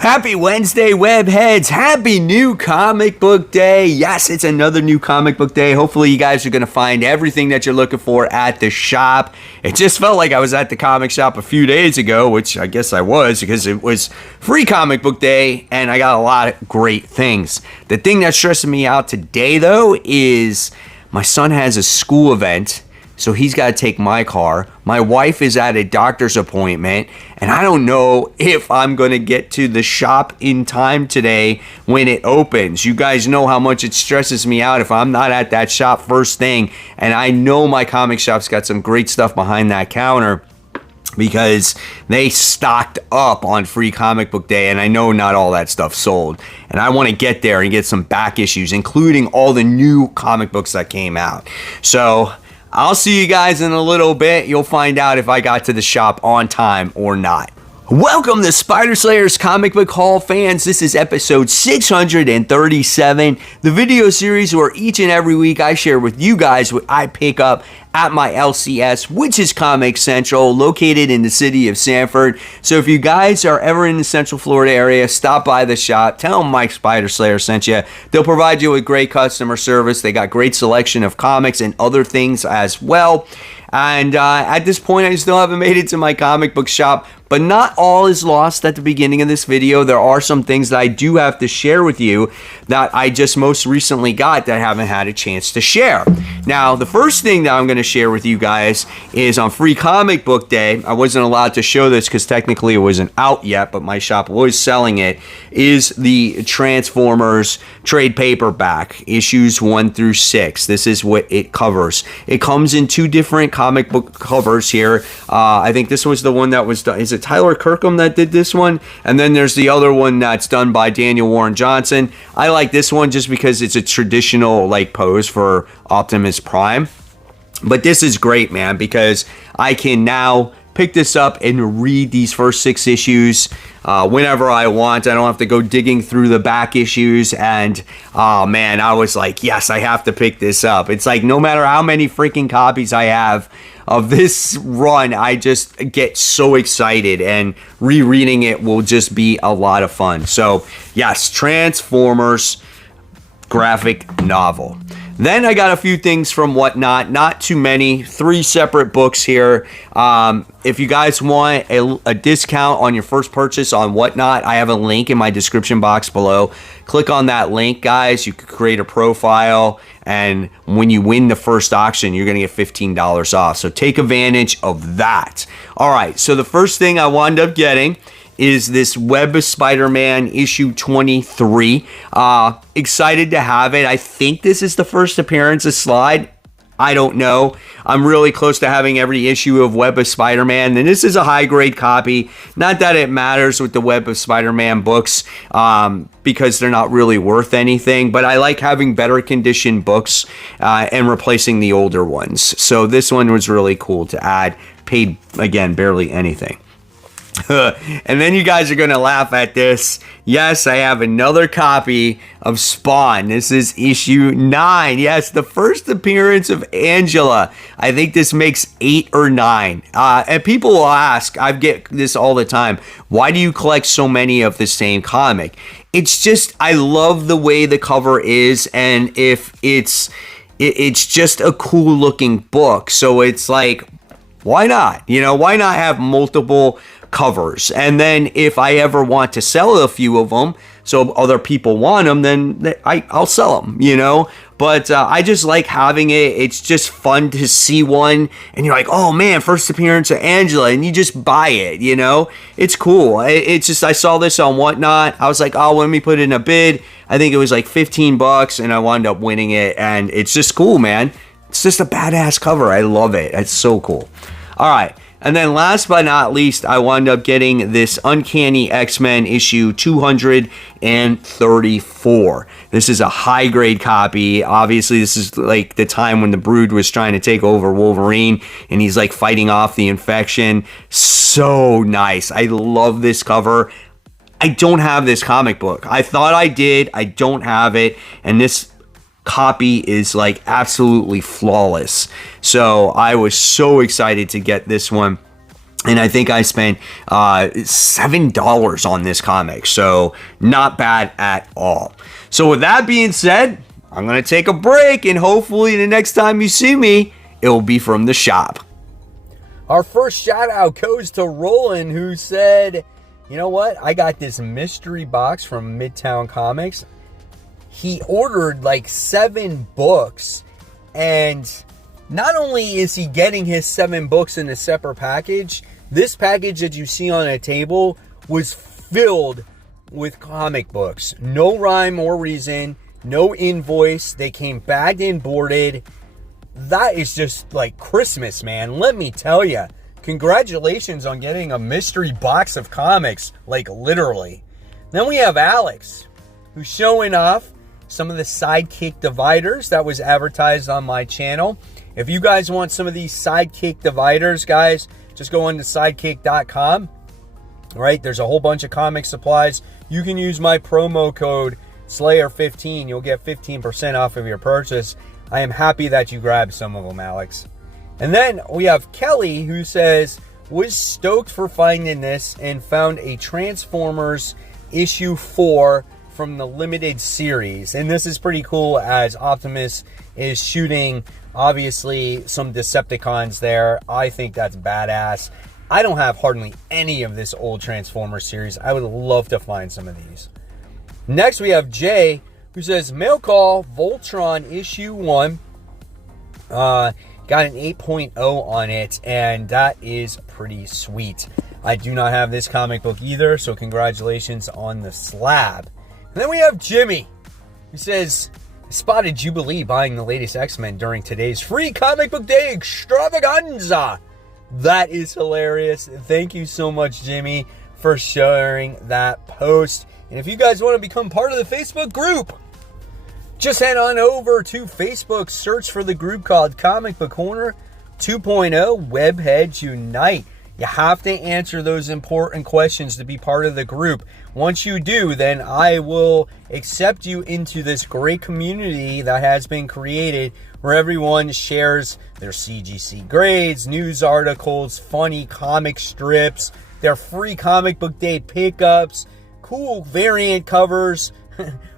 Happy Wednesday, webheads. Happy new comic book day. Yes, it's another new comic book day. Hopefully you guys are going to find everything that you're looking for at the shop. It just felt like I was at the comic shop a few days ago, which I guess I was because it was free comic book day and I got a lot of great things. The thing that's stressing me out today, though, is my son has a school event. So he's got to take my car. My wife is at a doctor's appointment, and I don't know if I'm going to get to the shop in time today when it opens. You guys know how much it stresses me out if I'm not at that shop first thing, and I know my comic shop's got some great stuff behind that counter because they stocked up on free comic book day, and I know not all that stuff sold. And I want to get there and get some back issues, including all the new comic books that came out. So I'll see you guys in a little bit. You'll find out if I got to the shop on time or not. Welcome to Spider Slayer's Comic Book Haul, fans. This is episode 637, the video series where each and every week I share with you guys what I pick up at my LCS, which is Comic Central, located in the city of Sanford. So if you guys are ever in the Central Florida area, stop by the shop. Tell them Mike Spider Slayer sent you. They'll provide you with great customer service. They got great selection of comics and other things as well. And at this point, I still haven't made it to my comic book shop, but not all is lost at the beginning of this video. There are some things that I do have to share with you that I just most recently got that I haven't had a chance to share. Now, the first thing that I'm going to share with you guys is on Free Comic Book Day. I wasn't allowed to show this because technically it wasn't out yet, but my shop was selling it, is the Transformers trade paperback, issues 1 through 6. This is what it covers. It comes in two different comic book covers here. I think this was the one that was done. Is it Tyler Kirkham that did this one? And then there's the other one that's done by Daniel Warren Johnson. I like this one just because it's a traditional like pose for Optimus Prime. But this is great, man, because I can now pick this up and read these first 6 issues whenever I want. I don't have to go digging through the back issues. And oh man, I was like, yes, I have to pick this up. It's like no matter how many freaking copies I have of this run, I just get so excited, and rereading it will just be a lot of fun. So yes, Transformers graphic novel. Then I got a few things from Whatnot, not too many, 3 separate books here. If you guys want a discount on your first purchase on Whatnot, I have a link in my description box below. Click on that link, guys. You can create a profile, and when you win the first auction, you're going to get $15 off. So take advantage of that. All right, so the first thing I wound up getting is this Web of Spider-Man issue 23. Excited to have it. I think this is the first appearance of Slide. I don't know. I'm really close to having every issue of Web of Spider-Man, and this is a high-grade copy. Not that it matters with the Web of Spider-Man books, because they're not really worth anything, but I like having better conditioned books and replacing the older ones. So this one was really cool to add. Paid, again, barely anything. And then you guys are going to laugh at this. Yes, I have another copy of Spawn. This is issue 9. Yes, the first appearance of Angela. I think this makes 8 or 9. And people will ask, I get this all the time, why do you collect so many of the same comic? It's just, I love the way the cover is, and if it's just a cool looking book. So it's like, why not? You know, why not have multiple covers? And then if I ever want to sell a few of them so other people want them, then I'll sell them, you know. But I just like having it. It's just fun to see one and you're like, oh man, first appearance of Angela, and you just buy it, you know. It's cool. It's just, I saw this on Whatnot. I was like, oh, let me put in a bid. I think it was like $15 and I wound up winning it, and it's just cool, man. It's just a badass cover. I love it. It's so cool. All right. And then last but not least, I wound up getting this Uncanny X-Men issue 234. This is a high-grade copy. Obviously, this is like the time when the Brood was trying to take over Wolverine, and he's like fighting off the infection. So nice. I love this cover. I don't have this comic book. I thought I did. I don't have it. And this copy is like absolutely flawless. So I was so excited to get this one. And I think I spent $7 on this comic. So not bad at all. So with that being said, I'm going to take a break. And hopefully the next time you see me, it will be from the shop. Our first shout out goes to Roland, who said, you know what? I got this mystery box from Midtown Comics. He ordered like 7 books. And not only is he getting his 7 books in a separate package, this package that you see on a table was filled with comic books. No rhyme or reason, no invoice. They came bagged and boarded. That is just like Christmas, man. Let me tell you. Congratulations on getting a mystery box of comics, like literally. Then we have Alex, who's showing off some of the Sidekick dividers that was advertised on my channel. If you guys want some of these Sidekick dividers, guys, just go on to sidekick.com. Right, there's a whole bunch of comic supplies. You can use my promo code Slayer15. You'll get 15% off of your purchase. I am happy that you grabbed some of them, Alex. And then we have Kelly, who says, was stoked for finding this and found a Transformers issue 4 from the limited series. And this is pretty cool, as Optimus is shooting, obviously, some Decepticons there. I think that's badass. I don't have hardly any of this old Transformers series. I would love to find some of these. Next, we have Jay, who says, mail call, Voltron issue 1. Got an 8.0 on it, and that is pretty sweet. I do not have this comic book either, so congratulations on the slab. And then we have Jimmy, who says, spotted Jubilee buying the latest X-Men during today's free comic book day extravaganza. That is hilarious. Thank you so much, Jimmy, for sharing that post. And if you guys want to become part of the Facebook group, just head on over to Facebook, search for the group called Comic Book Corner 2.0 Webheads Unite. You have to answer those important questions to be part of the group. Once you do, then I will accept you into this great community that has been created where everyone shares their CGC grades, news articles, funny comic strips, their free comic book day pickups, cool variant covers,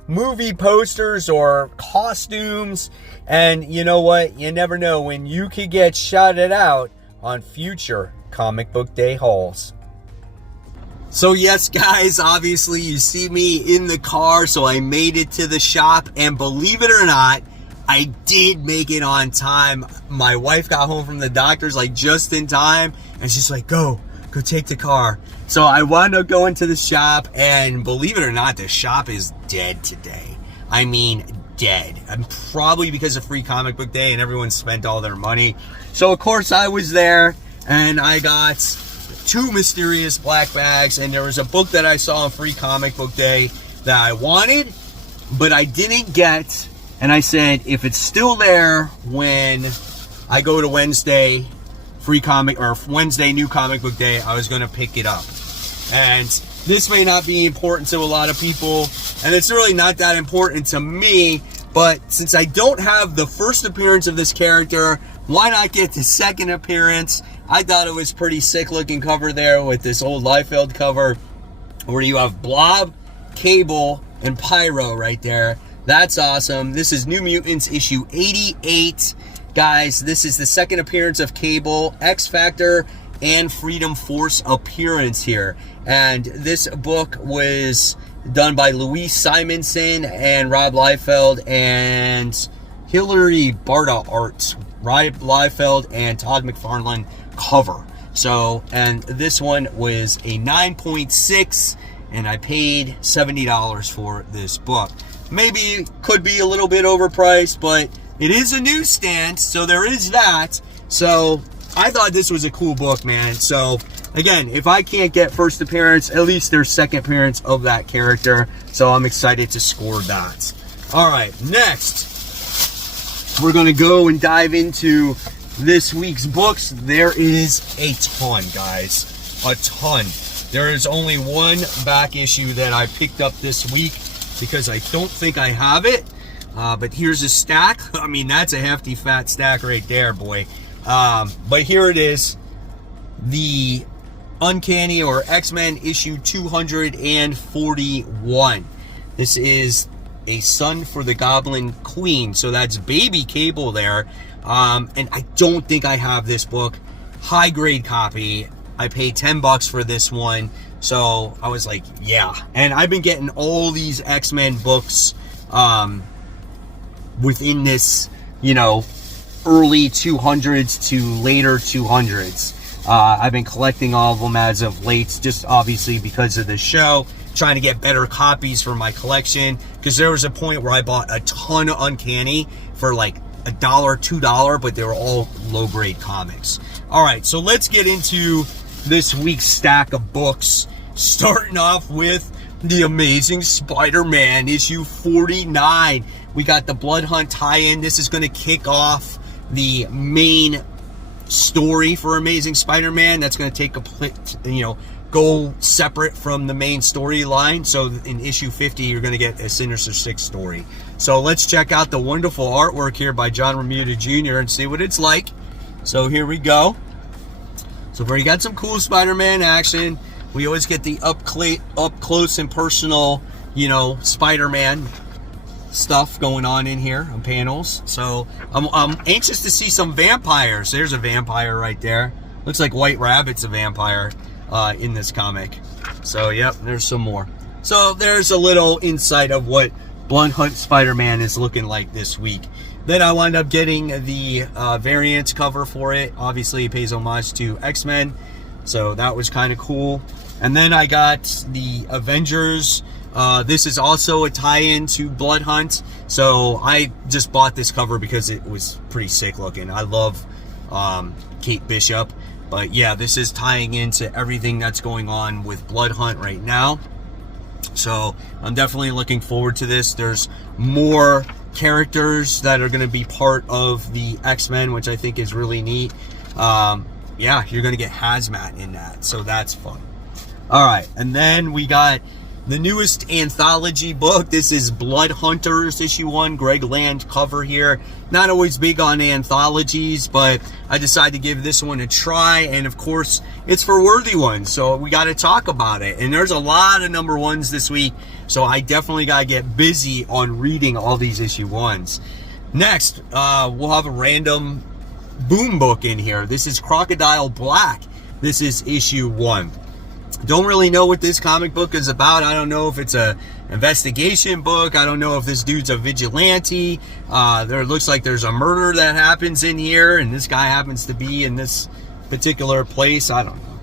movie posters or costumes. And you know what? You never know when you could get shouted out on future comic book day hauls. So yes, guys, obviously you see me in the car, so I made it to the shop, and believe it or not, I did make it on time. My wife got home from the doctor's like just in time, and she's like, go take the car. So I wound up going to the shop, and believe it or not, the shop is dead today. I mean, dead. And probably because of free comic book day and everyone spent all their money. So of course I was there, and I got 2 mysterious black bags, and there was a book that I saw on free comic book day that I wanted, but I didn't get. And I said, if it's still there when I go to Wednesday free comic, or Wednesday new comic book day, I was going to pick it up. And this may not be important to a lot of people, and it's really not that important to me, but since I don't have the first appearance of this character, why not get the second appearance? I thought it was pretty sick looking cover there with this old Liefeld cover where you have Blob, Cable, and Pyro right there. That's awesome. This is New Mutants issue 88. Guys, this is the second appearance of Cable, X Factor, and Freedom Force appearance here. And this book was done by Louise Simonson and Rob Liefeld and Hilary Barta art. Rob Liefeld and Todd McFarlane cover. So, and this one was a 9.6, and I paid $70 for this book. Maybe could be a little bit overpriced, but it is a newsstand, so there is that. So I thought this was a cool book, man. So again, if I can't get first appearance, at least there's second appearance of that character. So I'm excited to score that. All right, next, we're going to go and dive into this week's books. There is a ton, guys. A ton. There is only one back issue that I picked up this week because I don't think I have it. But here's a stack. I mean, that's a hefty fat stack right there, boy. But here it is. The Uncanny or X-Men issue 241. This is a son for the Goblin Queen. So that's Baby Cable there. And I don't think I have this book. High grade copy. I paid $10 for this one. So I was like, yeah. And I've been getting all these X-Men books within this, you know, early 200s to later 200s. I've been collecting all of them as of late, just obviously because of the show, trying to get better copies for my collection, because there was a point where I bought a ton of Uncanny for like $1, $2, but they were all low-grade comics. All right, so let's get into this week's stack of books, starting off with The Amazing Spider-Man, issue 49. We got the Blood Hunt tie-in. This is going to kick off the main story for Amazing Spider-Man. That's going to take go separate from the main storyline. So in issue 50, you're going to get a Sinister Six story. So let's check out the wonderful artwork here by John Romita Jr. and see what it's like. So here we go. So we got some cool Spider-Man action. We always get the up close and personal, you know, Spider-Man stuff going on in here on panels. So I'm anxious to see some vampires. There's a vampire right there. Looks like White Rabbit's a vampire in this comic. So yep, there's some more. So there's a little insight of what Blood Hunt Spider-Man is looking like this week. Then I wound up getting the variant cover for it. Obviously it pays homage to X-Men, so that was kind of cool. And then I got the Avengers. This is also a tie-in to Blood Hunt. So I just bought this cover because it was pretty sick looking. I love Kate Bishop. But yeah, this is tying into everything that's going on with Blood Hunt right now. So I'm definitely looking forward to this. There's more characters that are going to be part of the X-Men, which I think is really neat. Yeah, you're going to get Hazmat in that. So that's fun. All right, and then we got the newest anthology book. This is Blood Hunters, issue 1, Greg Land cover here. Not always big on anthologies, but I decided to give this one a try. And of course, it's for worthy ones, so we got to talk about it. And there's a lot of number ones this week, so I definitely got to get busy on reading all these issue 1s. Next, we'll have a random boom book in here. This is Crocodile Black. This is issue 1. Don't really know what this comic book is about. I don't know if it's a investigation book. I don't know if this dude's a vigilante. There looks like there's a murder that happens in here, and this guy happens to be in this particular place. I don't know.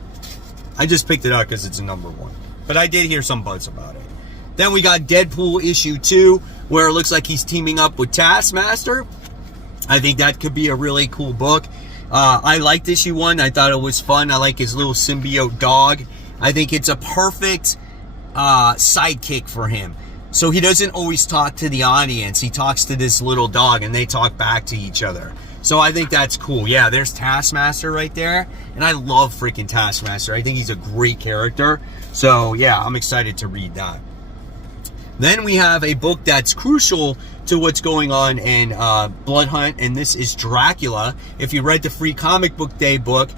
I just picked it up because it's a number 1. But I did hear some buzz about it. Then we got Deadpool issue 2, where it looks like he's teaming up with Taskmaster. I think that could be a really cool book. I liked issue 1. I thought it was fun. I like his little symbiote dog. I think it's a perfect sidekick for him. So he doesn't always talk to the audience. He talks to this little dog, and they talk back to each other. So I think that's cool. Yeah, there's Taskmaster right there. And I love freaking Taskmaster. I think he's a great character. So yeah, I'm excited to read that. Then we have a book that's crucial to what's going on in Blood Hunt, and this is Dracula. If you read the Free Comic Book Day book,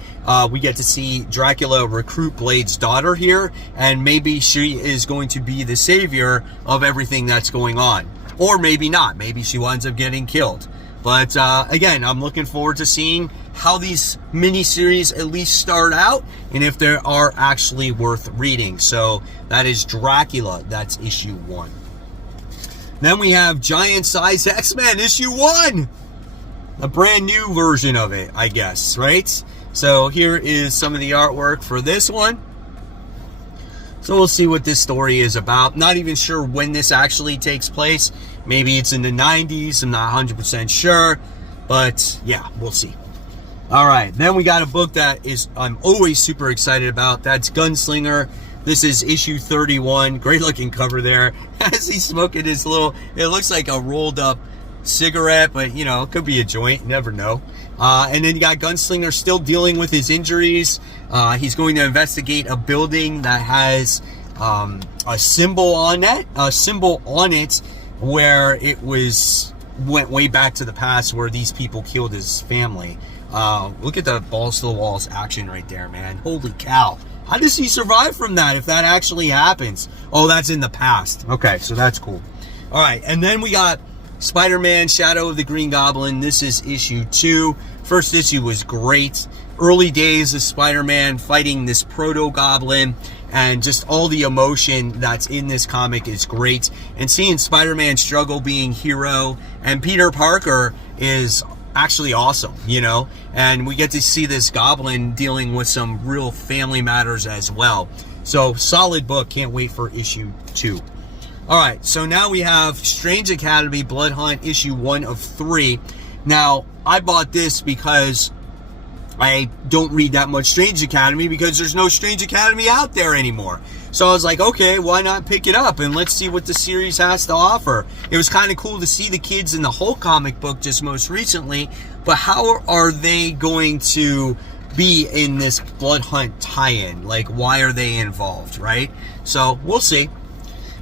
we get to see Dracula recruit Blade's daughter here, and maybe she is going to be the savior of everything that's going on. Or maybe not. Maybe she winds up getting killed. But again, I'm looking forward to seeing how these miniseries at least start out, and if they are actually worth reading. So that is Dracula. That's issue 1. Then we have Giant Size X-Men issue 1. A brand new version of it, I guess, right? So here is some of the artwork for this one. So we'll see what this story is about. Not even sure when this actually takes place. Maybe it's in the 90s. I'm not 100% sure. But yeah, we'll see. All right, then we got a book that I'm always super excited about. That's Gunslinger. This is issue 31. Great looking cover there. As he's smoking his little, it looks like a rolled up cigarette, but you know, it could be a joint. You never know. And then you got Gunslinger still dealing with his injuries. He's going to investigate a building that has a symbol on it, where it went way back to the past, where these people killed his family. Look at the balls to the walls action right there, man. Holy cow. How does he survive from that if that actually happens? Oh, that's in the past. Okay, so that's cool. All right, and then we got Spider-Man Shadow of the Green Goblin. This is issue 2. First issue was great. Early days of Spider-Man fighting this proto-goblin, and just all the emotion that's in this comic is great. And seeing Spider-Man struggle being hero, and Peter Parker is actually awesome, you know? And we get to see this goblin dealing with some real family matters as well. So, solid book. Can't wait for issue 2. Alright, so now we have Strange Academy Blood Hunt issue 1 of 3. Now, I bought this because I don't read that much Strange Academy, because there's no Strange Academy out there anymore. So I was like, okay, why not pick it up and let's see what the series has to offer. It was kind of cool to see the kids in the whole comic book just most recently, but how are they going to be in this Blood Hunt tie-in? Like, why are they involved, right? So we'll see.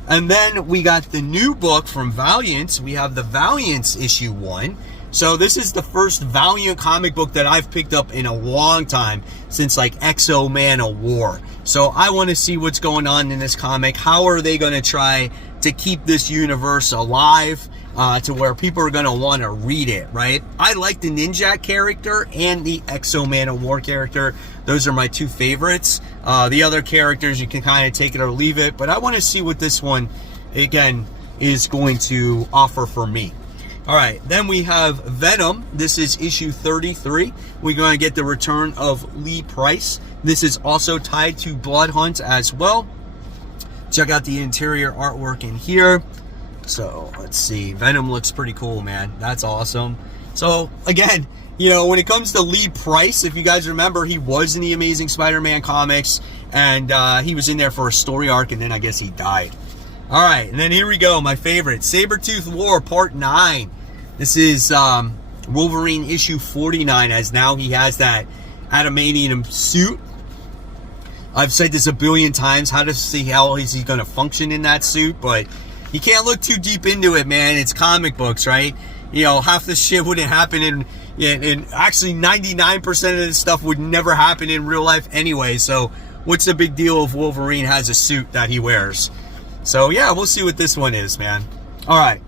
And then we got the new book from Valiant. We have the Valiant issue 1. So this is the first Valiant comic book that I've picked up in a long time, since like X-O-Man of War. So I want to see what's going on in this comic. How are they going to try to keep this universe alive to where people are going to want to read it, right? I like the Ninja character and the X-O-Man of War character. Those are my 2 favorites. The other characters, you can kind of take it or leave it, but I want to see what this one, again, is going to offer for me. All right, then we have Venom. This is issue 33. We're going to get the return of Lee Price. This is also tied to Blood Hunt as well. Check out the interior artwork in here. So, let's see. Venom looks pretty cool, man. That's awesome. So, again, you know, when it comes to Lee Price, if you guys remember, he was in the Amazing Spider-Man comics, and he was in there for a story arc, and then I guess he died. All right, and then here we go, my favorite, Sabretooth War Part 9. This is Wolverine issue 49, as now he has that adamantium suit. I've said this a billion times, how is he going to function in that suit, but you can't look too deep into it, man. It's comic books, right? You know, half the shit wouldn't happen in actually 99% of this stuff would never happen in real life anyway, so what's the big deal if Wolverine has a suit that he wears? So yeah, we'll see what this one is, man. Alright,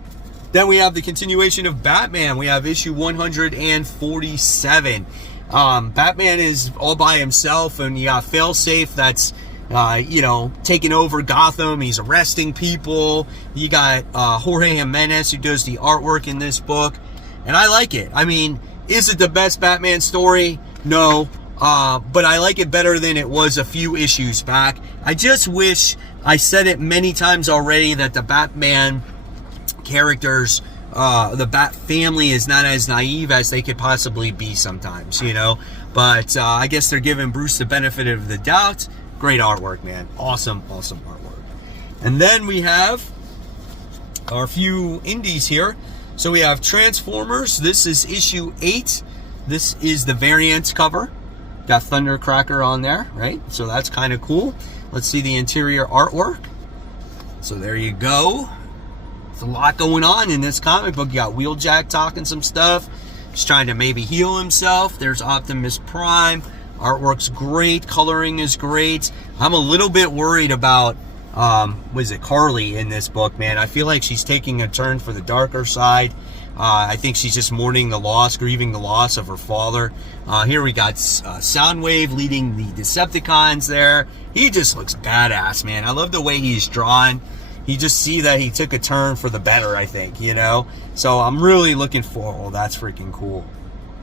then we have the continuation of Batman. We have issue 147. Batman is all by himself, and you got Failsafe that's you know, taking over Gotham. He's arresting people. You got Jorge Jimenez, who does the artwork in this book, and I like it. I mean, is it the best Batman story? No, but I like it better than it was a few issues back. I just wish, I said it many times already, that the Batman characters, the Bat family is not as naive as they could possibly be sometimes, you know. But I guess they're giving Bruce the benefit of the doubt. Great artwork, man. Awesome, awesome artwork. And then we have our few indies here. So we have Transformers. This is issue 8. This is the variant cover. Got Thundercracker on there, right? So that's kind of cool. Let's see the interior artwork. So there you go. There's a lot going on in this comic book. You got Wheeljack talking some stuff. He's trying to maybe heal himself. There's Optimus Prime. Artwork's great. Coloring is great. I'm a little bit worried about, Carly in this book, man. I feel like she's taking a turn for the darker side. I think she's just grieving the loss of her father. Here we got Soundwave leading the Decepticons there. He just looks badass, man. I love the way he's drawn. You just see that he took a turn for the better, I think, you know? So I'm really looking forward. Oh, that's freaking cool.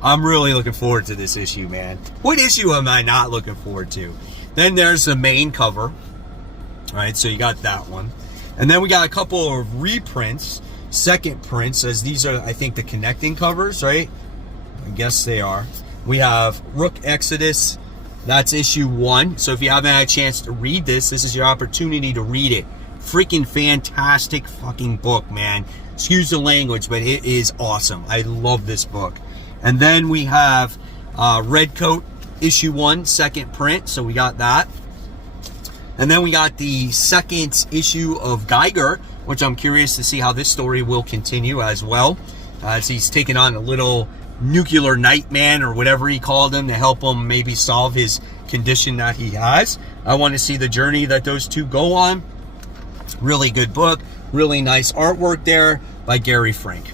I'm really looking forward to this issue, man. What issue am I not looking forward to? Then there's the main cover. All right, so you got that one. And then we got a couple of reprints, second prints, as these are, I think, the connecting covers, right? I guess they are. We have Rook Exodus. That's issue 1. So if you haven't had a chance to read this, this is your opportunity to read it. Freaking fantastic fucking book, man. Excuse the language, but it is awesome. I love this book. And then we have Redcoat issue 1, second print. So we got that. And then we got the second issue of Geiger, which I'm curious to see how this story will continue as well. As he's taking on a little nuclear nightman or whatever he called him to help him maybe solve his condition that he has. I want to see the journey that those two go on. Really good book. Really nice artwork there by Gary Frank.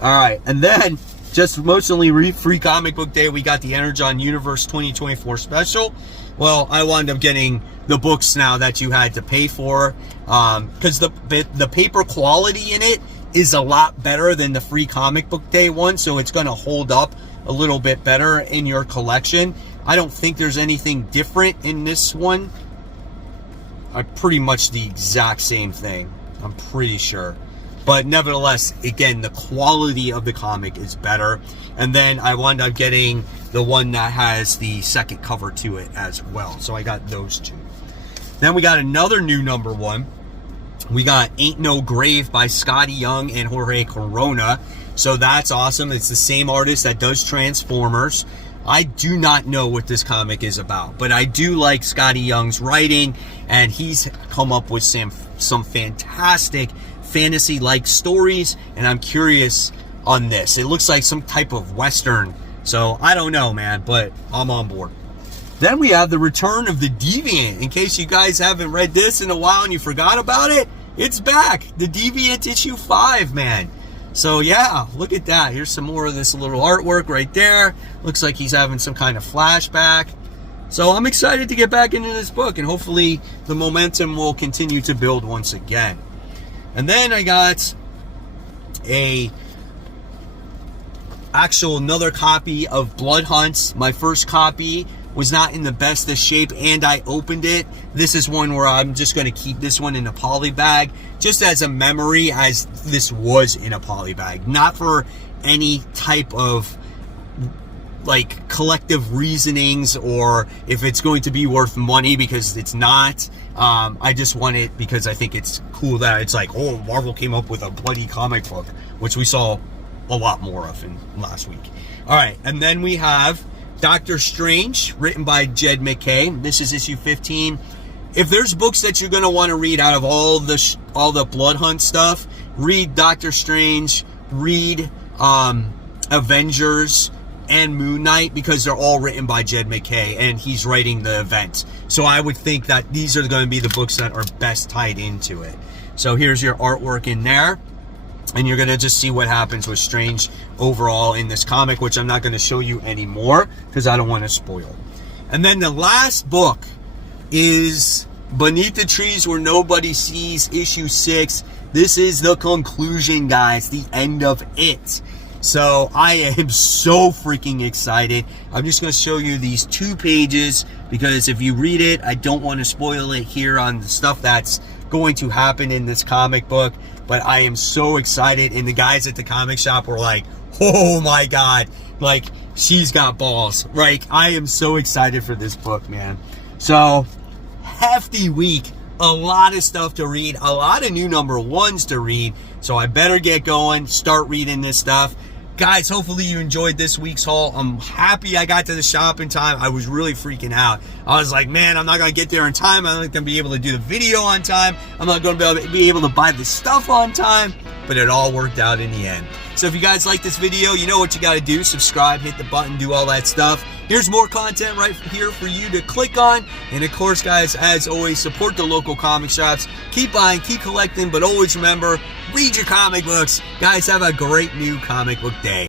All right, and then just mostly free comic book day, we got the Energon Universe 2024 special. Well, I wound up getting the books now that you had to pay for, because the paper quality in it is a lot better than the free comic book day one, so it's going to hold up a little bit better in your collection. I don't think there's anything different in this one. Pretty much the exact same thing, I'm pretty sure. But nevertheless, again, the quality of the comic is better. And then I wound up getting the one that has the second cover to it as well. So I got those two. Then we got another new number one. We got Ain't No Grave by Scotty Young and Jorge Corona. So that's awesome. It's the same artist that does Transformers. I do not know what this comic is about, but I do like Scotty Young's writing, and he's come up with some fantastic fantasy-like stories, and I'm curious on this. It looks like some type of Western, so I don't know, man, but I'm on board. Then we have the return of the Deviant. In case you guys haven't read this in a while and you forgot about it, it's back. The Deviant issue 5, man. So yeah, look at that. Here's some more of this little artwork right there. Looks like he's having some kind of flashback. So I'm excited to get back into this book, and hopefully the momentum will continue to build once again. And then I got another copy of Blood Hunts. My first copy was not in the best of shape, and I opened it. This is one where I'm just going to keep this one in a poly bag, just as a memory, as this was in a poly bag. Not for any type of like collective reasonings, or if it's going to be worth money, because it's not. I just want it because I think it's cool that it's like, oh, Marvel came up with a bloody comic book, which we saw a lot more of in last week. All right, and then we have Doctor Strange, written by Jed McKay. This is issue 15. If there's books that you're going to want to read out of all the Blood Hunt stuff, read Doctor Strange, read Avengers, and Moon Knight, because they're all written by Jed McKay, and he's writing the event. So I would think that these are going to be the books that are best tied into it. So here's your artwork in there, and you're going to just see what happens with Strange overall in this comic, which I'm not going to show you anymore because I don't want to spoil. And then the last book is Beneath the Trees Where Nobody Sees, issue 6. This is the conclusion, guys, the end of it. So I am so freaking excited. I'm just going to show you these 2 pages, because if you read it, I don't want to spoil it here on the stuff that's going to happen in this comic book. But I am so excited, and the guys at the comic shop were like, oh my god, like, she's got balls. Like, I am so excited for this book, man. So, hefty week, a lot of stuff to read, a lot of new number 1s to read. So I better get going, start reading this stuff. Guys, hopefully you enjoyed this week's haul. I'm happy I got to the shop in time. I was really freaking out. I was like, man, I'm not going to get there in time. I'm not going to be able to do the video on time. I'm not going to be able to buy the stuff on time. But it all worked out in the end. So if you guys like this video, you know what you got to do. Subscribe, hit the button, do all that stuff. Here's more content right here for you to click on. And of course, guys, as always, support the local comic shops. Keep buying, keep collecting, but always remember, read your comic books. Guys, have a great new comic book day.